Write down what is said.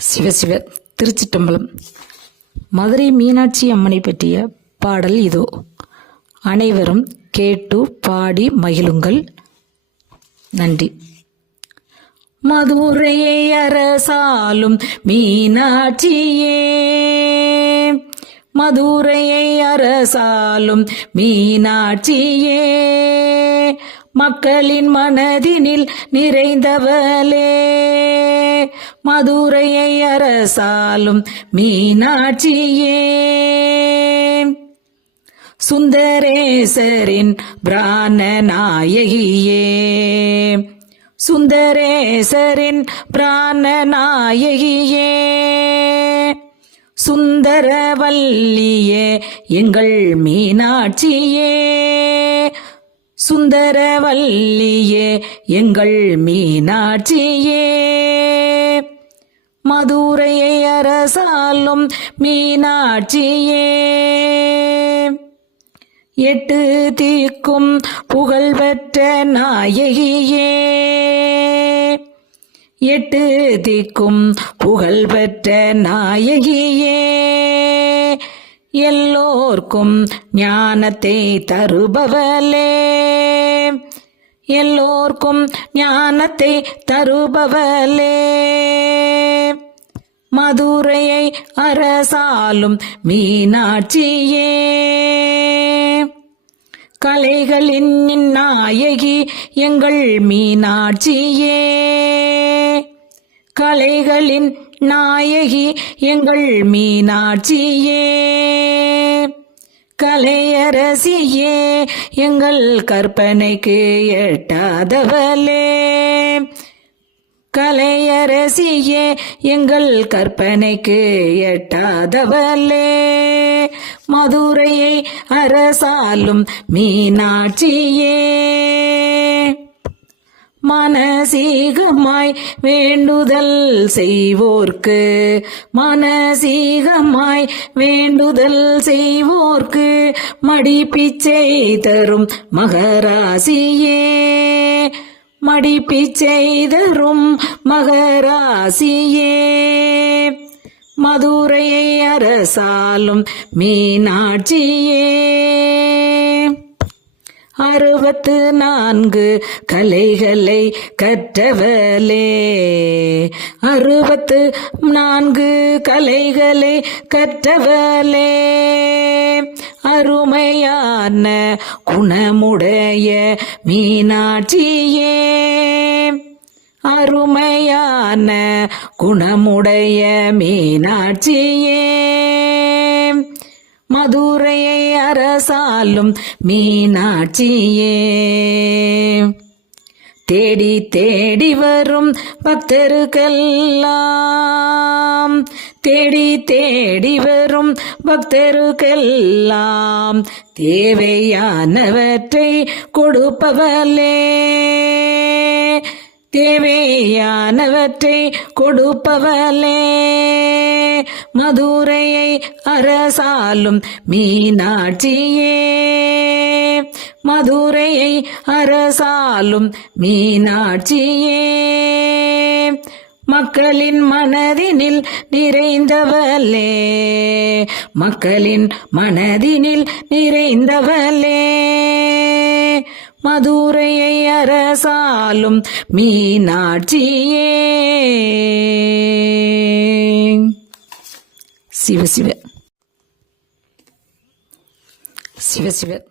சிவசிவ திருச்சிட்டம்பலம். மதுரை மீனாட்சி அம்மனை பற்றிய பாடல் இதோ. அனைவரும் கேட்டு பாடி மகிழுங்கள். நன்றி. மதுரையை அரசாலும் மீனாட்சியே. மதுரையை அரசாலும் மீனாட்சியே. மக்களின் மனதினில் நிறைந்தவளே. மதுரையை அரசாலும் மீனாட்சியே. சுந்தரேசரின் பிராண நாயகியே சுந்தரேசரின் பிராண நாயகியே சுந்தரவல்லியே எங்கள் மீனாட்சியே. சுந்தரவல்லியே எங்கள் மீனாட்சியே. மதுரையை அரசாலும் மீனாட்சியே. எட்டு தீக்கும் புகழ்பெற்ற நாயகியே. எட்டு திக்கும் புகழ்பெற்ற நாயகியே. எல்லோர்க்கும் ஞானத்தை தருபவளே. எல்லோர்க்கும் ஞானத்தை தருபவளே. மதுரையை அரசாலும் மீனாட்சியே. கலைகளின் நாயகி எங்கள் மீனாட்சியே. கலைகளின் நாயகி எங்கள் மீனாட்சியே. கலையரசியே எங்கள் கற்பனைக்கு எட்டாதவளே. கலையரசியே எங்கள் கற்பனைக்கு எட்டாதவளே. மதுரையை அரசாலும் மீனாட்சியே. மனசீகமாய் வேண்டுதல் செய்வோர்க்கு மனசீகமாய் வேண்டுதல் செய்வோர்க்கு மடிப்பிச்சை தரும் மகராசியே. மடி பிச்சை மகராசியே. மதுரையை அரசாலும் மீனாட்சியே. அறுபத்து நான்கு கலைகளை கற்றவளே. அறுபத்து நான்கு கலைகளை கற்றவளே. அருமையான குணமுடைய மீனாட்சியே. அருமையான குணமுடைய மீனாட்சியே. மதுரையை அரசாலும் மீனாட்சியே. தேடி தேடி வரும் பக்தருக்கெல்லாம் தேடி தேடி வரும் பக்தருக்கெல்லாம் தேவையானவற்றை கொடுப்பவளே. தேவையானவற்றை கொடுப்பவளே. மதுரையை அரசாலும் மீனாட்சியே. மதுரையை அரசாலும் மீனாட்சியே. மக்களின் மனதினில் நிறைந்தவளே. மக்களின் மனதினில் நிறைந்தவளே. மதுரையை அரசாலும் மீனாட்சியே. சிவ சிவ. சிவ சிவ.